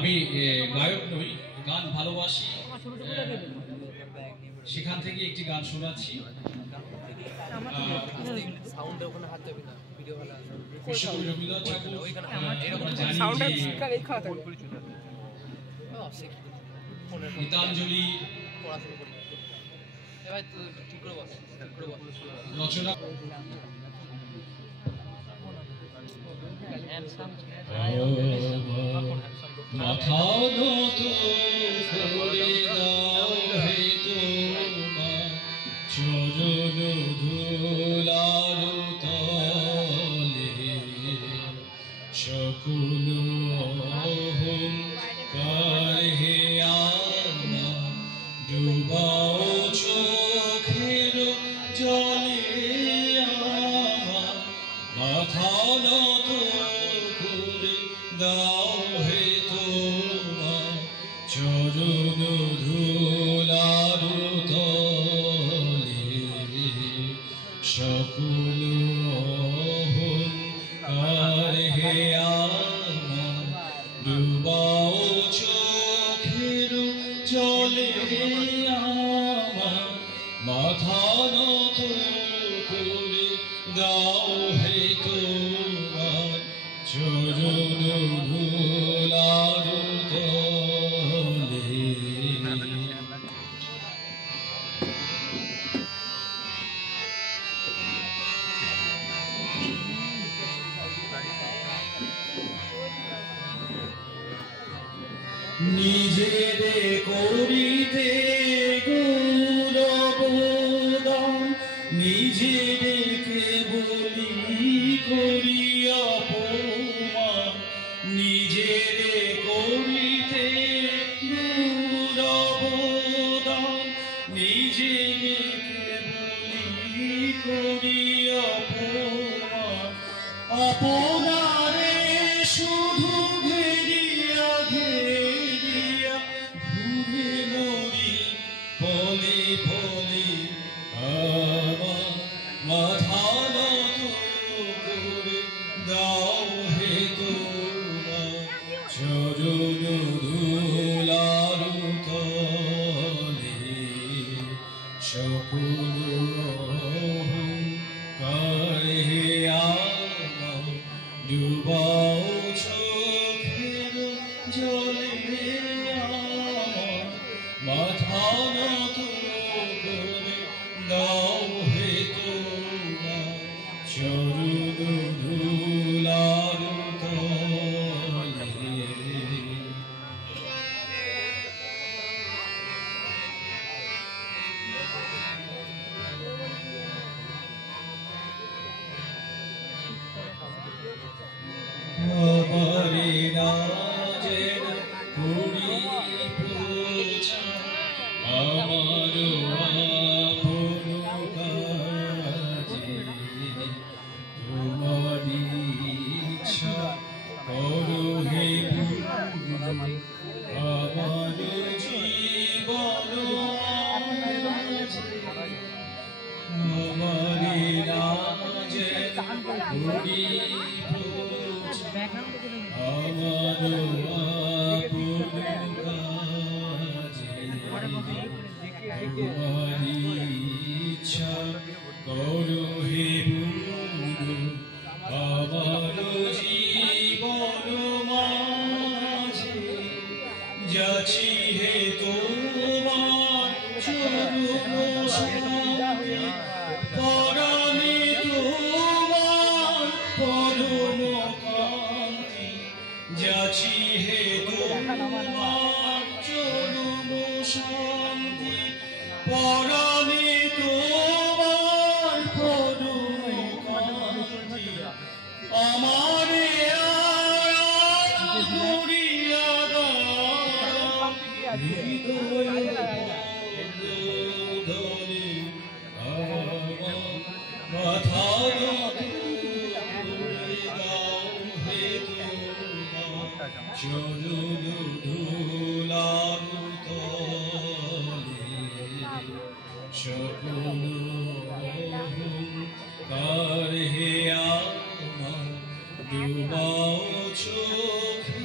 আমি গায়ক নই, গান ভালোবাসি, সেখান থেকে একটি গান শোনাচ্ছি। রবীন্দ্রনাথ ঠাকুর গীতাঞ্জলি রচনা মাথা নত করে দাও হে তোমার চরণ ধুলার তলে, সকল অহংকার হে আমার ডুবাও চোখের জলে, আমার মাথা নত করে দাও হে তোমার চরণ ধুলার তলে, সকল অহংকার হে আমার ডুবাও চোখের জলে, আমার মাথা নত করে দাও হে তোমার চরণ ধুলার তলে। নিজেরে করিতে গৌরবদান, নিজেরে কেবলি করিয়া অপমান, নিজেরে করিতে গৌরবদান, নিজেরে কেবলি করিয়া অপমান, আপনারে শুধু ঘেরিয়া ঘেরিয়া ঘুরে মরি বলে বলে, আমার মাথা নত করে দাও হে তোমার চরণ ধুলার তলে, সকল অহংকার হে আমার ডুবাও চোখের জলে, আমার মাথা নত করে দাও হে তোমার চরণ ধুলার তলে। আমারে রাজের করি প্রচার, আমার আপন কাজে তোমারি ইচ্ছা করো হে আমার জীবন মাঝে, আমারে রাজের করি আমার আপন কাজে তোমারি ইচ্ছা করো হে গুরু, আমার জীবন মাঝে যাচ্ছি হে তোমার চরণ সামনে, পরাণে তোমার পরম কান্তি, যাচ্ছি হে তোমার চরণ শান্তি, পরাণে তোমার পরম কান্তি, আমারে করিয়া দাও হৃদয় ধরে, আমার মাথা নত করে দাও হে তোমার চরণ ধুলার তলে, সকল অহংকার হে আমার ডুবাও চোখে